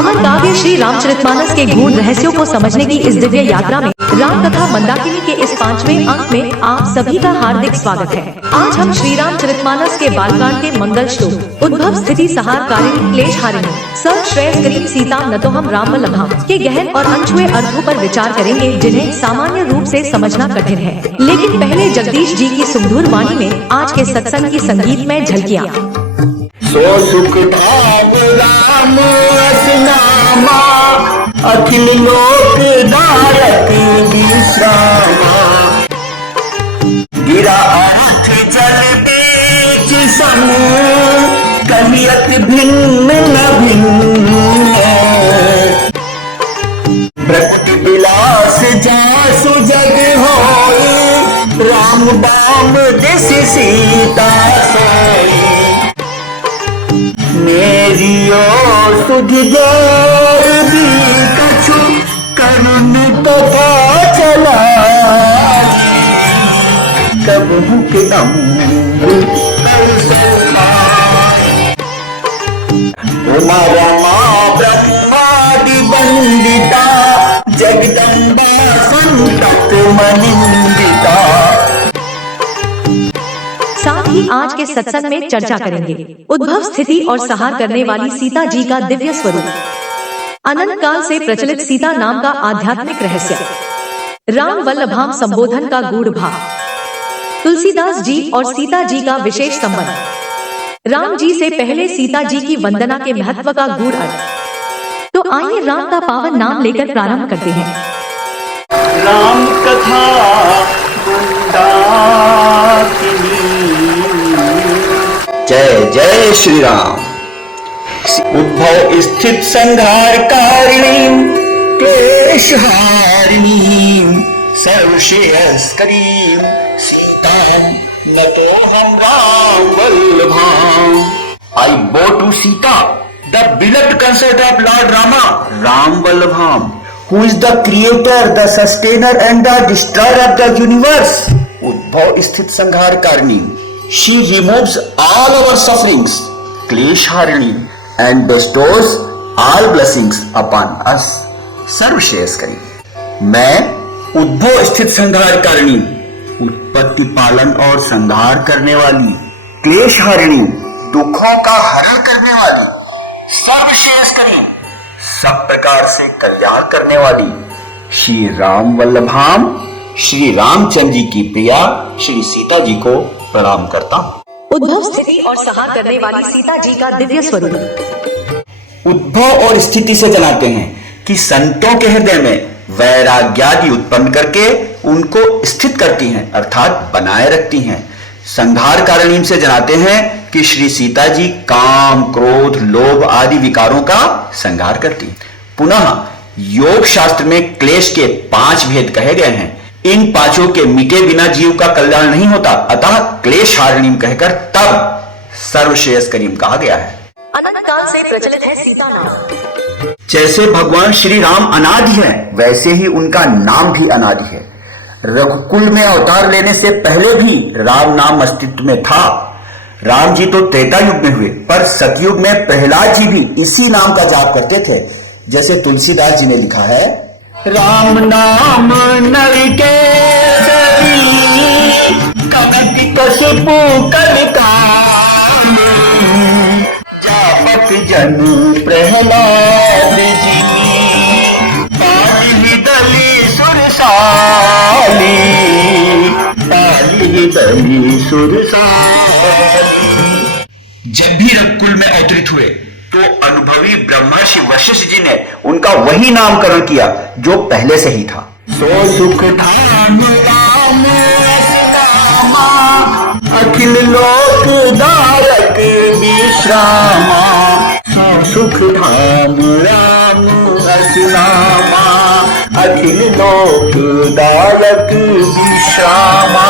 अमर काव्य श्री रामचरितमानस के गूढ़ रहस्यों को समझने की इस दिव्य यात्रा में राम कथा मंदाकिनी के इस 5वें अंक में आप सभी का हार्दिक स्वागत है। आज हम श्री रामचरितमानस के बालकांड के मंगल श्लोक उद्भव स्थिति सहार कारिणी क्लेश हारिणी सर्व श्रेयस करीम सीता न तो हम राम वल्लभाम के गहन और अनछुए अर्थों पर विचार करेंगे, जिन्हें सामान्य रूप से समझना कठिन है। लेकिन पहले जगदीश जी की सुमधुर वाणी में आज के सत्संग की संगीत में झलकियाँ। सो सुख धाम राम असनामा, अखिल लोक धारक विश्रामा। गिरा आठ जल बीच सम, कलियत भिन्न न भिन्न। प्रकृति विलास जासु जग होए, राम बाम दिस सीता सोई। मेरियो सुधि देवी कछु करुण कथा चला, कबहु के उमा रमा ब्रह्मादि वंदिता, जगदम्बा संतत मनिंदिता। साथ ही आज के सत्संग में चर्चा करेंगे उद्भव स्थिति और सहार करने वाली सीता जी का दिव्य स्वरूप, अनंत काल से प्रचलित सीता नाम का आध्यात्मिक रहस्य, राम वल्लभाम संबोधन का गूढ़ भाव, तुलसीदास जी और सीता जी का विशेष संबंध, राम जी से पहले सीता जी की वंदना के महत्व का गूढ़ अर्थ। तो आइए राम का पावन नाम लेकर प्रारंभ करते हैं। राम कथा जय जय श्री राम। उद्भव स्थित संहार कारिणी क्लेश हारिणी सर्वश्रेयस्करीं सीतां न तो हम Ram वल्लभाम। I bow to Sita, the beloved consort of Lord Rama, Ram Vallabham, who is the creator, the sustainer and the destroyer of the universe. Udbhav sthit sanghar karini, she removes all our sufferings, Klesh harini, and bestows all blessings upon us. सर्वश्रेयस करी। मैं उद्भव स्थित संहार कारिणी, उत्पत्ति पालन और संहार करने वाली, क्लेश हारिणी, दुखों का हरण करने वाली, सर्वश्रेयस करी, सब प्रकार से कल्याण करने वाली श्री राम वल्लभाम, श्री रामचंद्र जी की प्रिया श्री सीता जी को प्रणाम करता हूँ। उद्भव स्थिति और सहार करने वाली सीता जी का दिव्य स्वरूप। उद्भव और स्थिति से जनाते हैं कि संतों के हृदय में वैराग्यादि उत्पन्न करके उनको स्थित करती हैं, अर्थात बनाए रखती हैं। संहार कारणीम से जनाते हैं कि श्री सीता जी काम, क्रोध, लोभ आदि विकारों का संहार करती। पुनः योग शास्त्र में क्लेश के 5 भेद कहे गए हैं। इन 5 के मिटे बिना जीव का कल्याण नहीं होता, अतः क्लेश हारिणीम कहकर तब सर्वश्रेयस करीम कहा गया है। अनंत काल से प्रचलित है सीता नाम। जैसे भगवान श्री राम अनादि है, वैसे ही उनका नाम भी अनादि है। रघुकुल में अवतार लेने से पहले भी राम नाम अस्तित्व में था। राम जी तो त्रेता युग में हुए, पर सतयुग में प्रहलाद जी भी इसी नाम का जाप करते थे। जैसे तुलसीदास जी ने लिखा है, राम नाम नर के कनक कशपु कलिकाले, जापक जन प्रहलाद जी, पाली दली सुरसाली, पाली दली सुरसाली। जब भी रघुकुल में अवतरित हुए तो अनुभवी ब्रह्मर्षि वशिष्ठ जी ने उनका वही नामकरण किया जो पहले से ही था। सो सुख धाम राम असनामा, अखिल लोक धारक विश्रामा। सो सुख धाम राम असनामा, अखिल लोक धारक विश्रामा।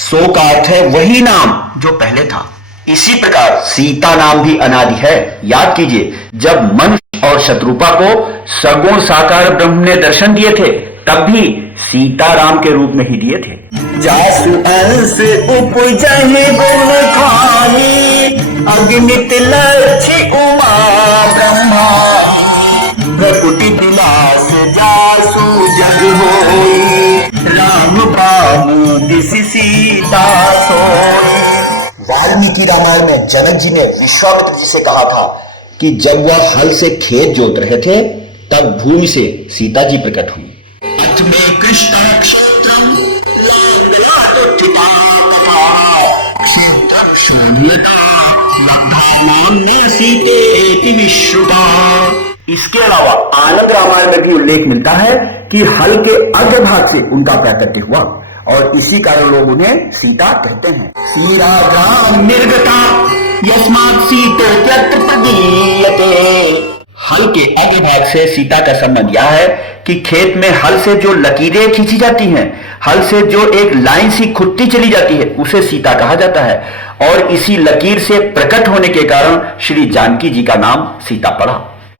सो का अर्थ है वही नाम जो पहले था। इसी प्रकार सीता नाम भी अनादि है। याद कीजिए, जब मनुष्य और शत्रुपा को सगुण साकार ब्रह्म ने दर्शन दिए थे, तब भी सीता राम के रूप में ही दिए थे। जासु अंश उपजहि गुण खानी, अग्नित लक्ष्य उमा ब्रह्मा। दिस सीता सोई। वाल्मीकि रामायण में जनक जी ने विश्वामित्र जी से कहा था कि जब वह हल से खेत जोत रहे थे तब भूमि से सीता जी प्रकट हुई। अथ में कृष्ण क्षेत्रम क्षेत्रम शोभियता लब्धामान्य सीतेति विश्रुता। इसके अलावा आनंद रामायण में भी उल्लेख मिलता है कि हल के अग्रभाग से उनका प्राकट्य हुआ और इसी कारण लोग उन्हें सीता कहते हैं। सीता ग्राम निर्गता यस्मात् सीतोत्यत्र प्रदीयते। हल के अग्रभाग से सीता का संबंध यह है कि खेत में हल से जो लकीरें खींची जाती हैं, हल से जो एक लाइन सी खुट्टी चली जाती है, उसे सीता कहा जाता है और इसी लकीर से प्रकट होने के कारण श्री जानकी जी का नाम सीता पड़ा।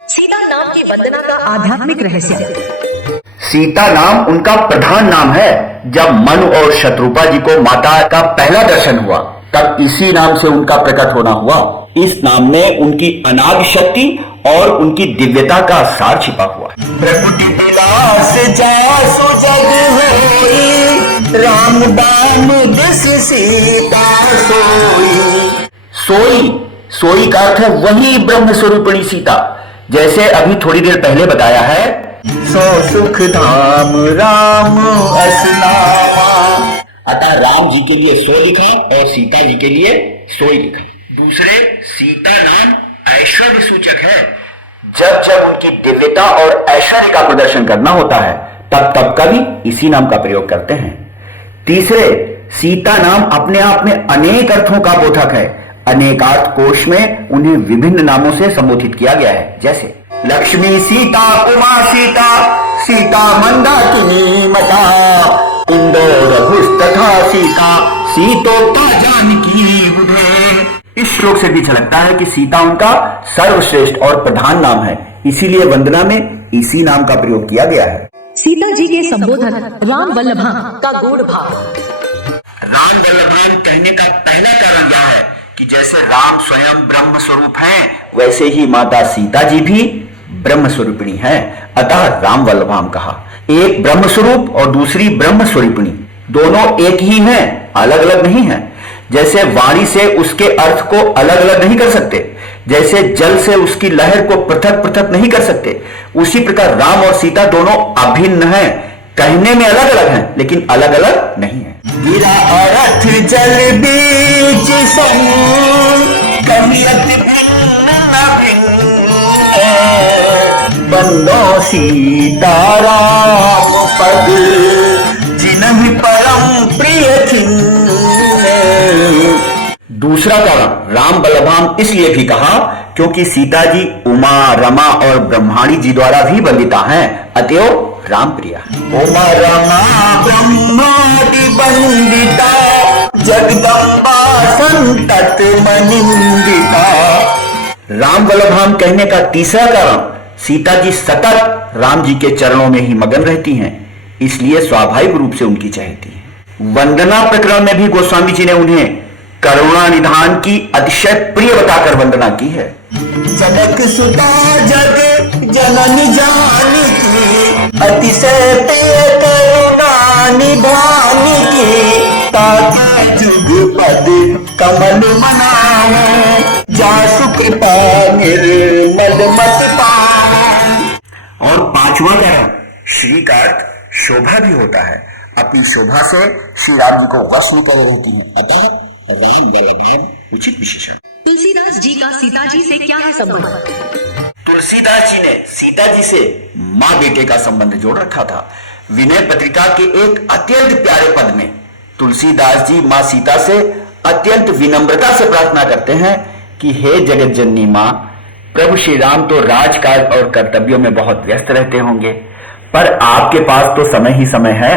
सीता नाम की वंदना का आध्यात्मिक रहस्य। सीता नाम उनका प्रधान नाम है। जब मनु और शत्रुपा जी को माता का पहला दर्शन हुआ तब इसी नाम से उनका प्रकट होना हुआ। इस नाम में उनकी अनाग शक्ति और उनकी दिव्यता का सार छिपा हुआ है। राम दाम दिस सीता सोई। सोई सोई का अर्थ है वही ब्रह्म स्वरूपिणी सीता। जैसे अभी थोड़ी देर पहले बताया है, सो सुख धाम राम असनामा। अतः राम जी के लिए सो लिखा और सीता जी के लिए सोई लिखा। दूसरे, सीता नाम ऐश्वर्य सूचक है। जब जब उनकी दिव्यता और ऐश्वर्य का प्रदर्शन करना होता है तब तब कवि इसी नाम का प्रयोग करते हैं। तीसरे, सीता नाम अपने आप में अनेक अर्थों का बोधक है। अनेकार्थ कोश में उन्हें विभिन्न नामों से संबोधित किया गया है, जैसे लक्ष्मी सीता, उमा सीता, सीता मंदाकिनी मता, इंदौर तथा सीता, सीतोक्ता जानकी बुधे। इस श्लोक से भी झलकता है कि सीता उनका सर्वश्रेष्ठ और प्रधान नाम है, इसीलिए वंदना में इसी नाम का प्रयोग किया गया है। सीता जी के संबोधन राम वल्लभान का गूढ़ भाव। राम वल्लभान कहने का पहला कारण यह है कि जैसे राम स्वयं ब्रह्म स्वरूप हैं, वैसे ही माता सीता जी भी ब्रह्म स्वरूपिणी हैं। अतः राम वल्लभाम कहा। एक ब्रह्म स्वरूप और दूसरी ब्रह्म स्वरूपिणी, दोनों एक ही हैं, अलग अलग नहीं हैं। जैसे वाणी से उसके अर्थ को अलग अलग नहीं कर सकते, जैसे जल से उसकी लहर को पृथक पृथक नहीं कर सकते, उसी प्रकार राम और सीता दोनों अभिन्न हैं। कहने में अलग अलग हैं लेकिन अलग अलग नहीं है। गिरा अर्थ जल बीच बंदो सीताराम पद जिन्ह परम प्रिय चिन्ह। दूसरा कारण राम बलभाम इसलिए भी कहा क्योंकि सीता जी उमा, रमा और ब्रह्माणी जी द्वारा भी वंदिता हैं, अतएव राम प्रिया। उमा रमा ब्रह्मादि वंदिता जगदम्बा संतत मनिंदिता। राम वल्लभाम कहने का तीसरा कारण, सीता जी सतत राम जी के चरणों में ही मगन रहती हैं, इसलिए स्वाभाविक रूप से उनकी चहेती है। वंदना प्रकरण में भी गोस्वामी जी ने उन्हें करुणा निधान की अतिशय प्रिय बताकर वंदना की है। जनक सुता जग जननी जानकी अतिशय प्रिय करुणा निधान की ताकि जुग पद कमल मनावे जासु कृपा निर्मल मत पावे। और पांचवा कारण श्री का अर्थ शोभा भी होता है। अपनी शोभा से श्री राम जी को वश में करे रहती है, अतः राम वल्लभाम उचित विशेषण। तुलसीदास जी का सीता जी से क्या है संबंध? तुलसीदास जी ने सीता जी से माँ बेटे का संबंध जोड़ रखा था। विनय पत्रिका के एक अत्यंत प्यारे पद में तुलसीदास जी माँ सीता से अत्यंत विनम्रता से प्रार्थना करते हैं कि हे जगत जननी माँ, प्रभु श्री राम तो राजकाज और कर्तव्यों में बहुत व्यस्त रहते होंगे, पर आपके पास तो समय ही समय है।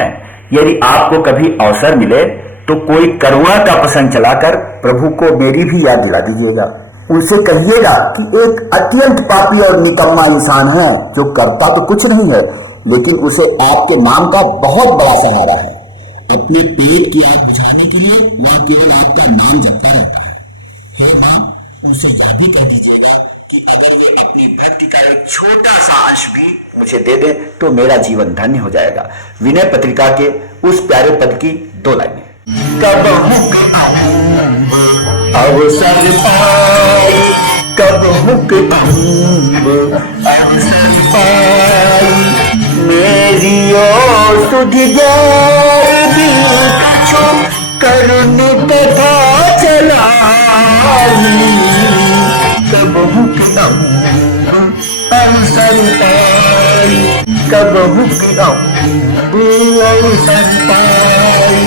यदि आपको कभी अवसर मिले तो कोई करुणा का प्रसंग चलाकर प्रभु को मेरी भी याद दिला दीजिएगा। उनसे कहिएगा कि एक अत्यंत पापी और निकम्मा इंसान है जो करता तो कुछ नहीं है, लेकिन उसे आपके नाम का बहुत बड़ा सहारा है। अपने पेट की आग बुझाने के लिए वह केवल आपका नाम जपता रहता है। हे माँ, उनसे यह भी कह दीजिएगा कि अगर ये अपनी भक्ति का एक छोटा सा अंश भी मुझे दे दे तो मेरा जीवन धन्य हो जाएगा। विनय पत्रिका के उस प्यारे पद की 2 लाइनें। कब हुक अवसर पाई, कब हुक अवसर पाई, मेरी ओ सुध जाए दिल छो करने तथा चलाई, कब हुक अवसर पाई, कब हुक अवसर पाई।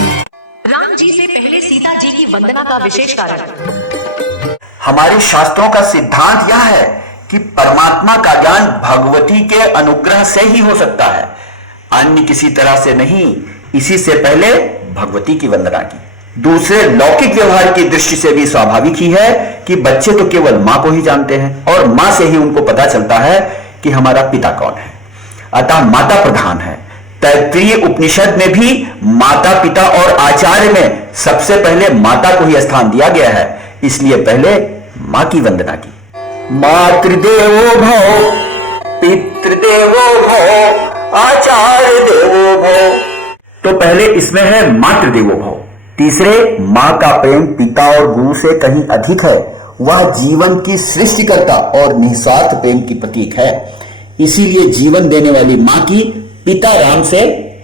राम जी से पहले सीता जी की वंदना का विशेष कारण। हमारे शास्त्रों का सिद्धांत यह है कि परमात्मा का ज्ञान भगवती के अनुग्रह से ही हो सकता है, अन्य किसी तरह से नहीं। इसी से पहले भगवती की वंदना की। दूसरे लौकिक व्यवहार की दृष्टि से भी स्वाभाविक ही है कि बच्चे तो केवल मां को ही जानते हैं और मां से ही उनको पता चलता है कि हमारा पिता कौन है, अतः माता प्रधान है। तैत्तिरीय उपनिषद में भी माता पिता और आचार्य में सबसे पहले माता को ही स्थान दिया गया है, इसलिए पहले मां की वंदना की। मातृदेवो भव, पितृदेवो भव, आचार्य देवो भव। तो पहले इसमें है मातृदेवो भव। तीसरे, मां का प्रेम पिता और गुरु से कहीं अधिक है, वह जीवन की सृष्टिकर्ता और निस्वार्थ प्रेम की प्रतीक है, इसीलिए जीवन देने वाली मां की पिता राम से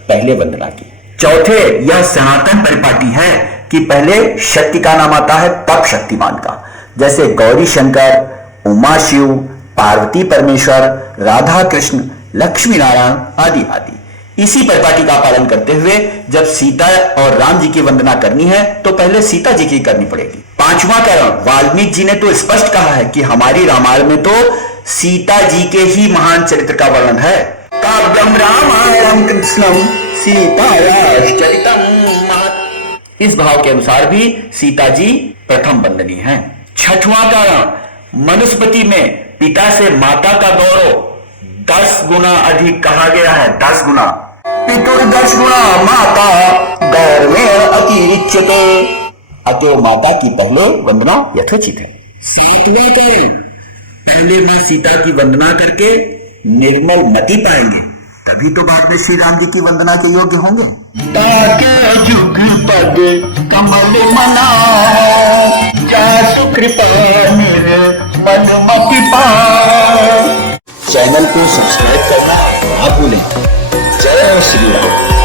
पहले वंदना की। चौथे, यह सनातन परिपाटी है कि पहले शक्ति का नाम आता है तब शक्तिमान का, जैसे गौरी शंकर, उमा शिव, पार्वती परमेश्वर, राधा कृष्ण, लक्ष्मी नारायण आदि आदि। इसी परिपाटी का पालन करते हुए जब सीता और राम जी की वंदना करनी है तो पहले सीता जी की करनी पड़ेगी। पांचवा कारण, वाल्मीकि जी ने तो स्पष्ट कहा है कि हमारी रामायण में तो सीता जी के ही महान चरित्र का वर्णन है। काव्यम रामायणम कृष्णम सीतायाश्चरितम महत्। इस भाव के अनुसार भी सीता जी प्रथम वंदनीय है। छठवां कारण, मनुस्मृति में पिता से माता का गौरव 10 गुना अधिक कहा गया है, 10 गुना। पितुर्दश गुना माता गौरवेण अतिरिच्यते। अतएव माता की पहले वंदना यथोचित है। सातवां कारण, पहले मां सीता की वंदना करके निर्मल मति पाएंगे, तभी तो बाद में श्री राम जी की वंदना के योग्य होंगे। ताके जुग पद कमल मना, जासु कृपा मन मति पाए। चैनल को सब्सक्राइब करना ना भूलें। जय श्री राम।